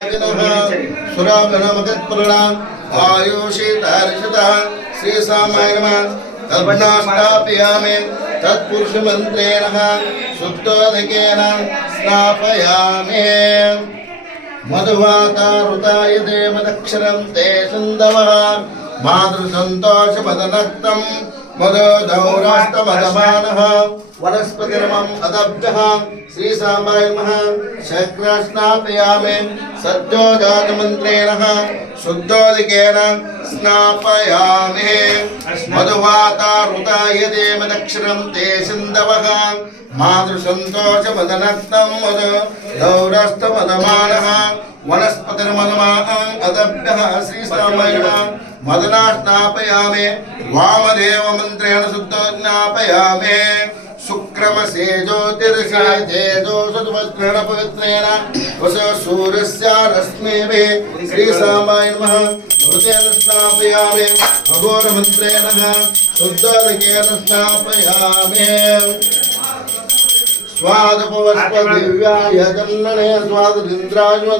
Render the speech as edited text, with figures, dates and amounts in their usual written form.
श्री सामाय नमः तद्नाष्टापयामि तत्पुरुषमन्त्रेण शुद्धोदकेन स्नापयामि मधुवातारुताय देवदक्षरं ते सन्दवः मातृसन्तोषमदनक्तं मदोदौरास्तमदमानः वनस्पतिरमम् अदब्धः श्री सामाय नमः शक्रास्नापयामि सज्जोजातमन्त्रेण शुद्धोदिकेन स्नापयामि मधुवातारुताय देवदक्षरं ते सिन्धवः मातृसन्तोषमदनक्तं मदोदौरास्तमदमानः वनस्पतिर्मदमानम् अदभ्यः श्री सामाय नमः मदना स्नापयामि वामदेवमन्त्रेण शुद्धोज्ञापयामि शुक्रमसे ज्योतिर्षे तेजो सुद्वत्रेण पवित्रेण वसो सूर्यस्य रश्मिभिः श्री सामाय नमः मृतेन स्नापयामि अघोरमन्त्रेण शुद्धोदकेन स्नापयामि स्वादपवस्पदिव्याय जन्मने स्वादरिन्द्राय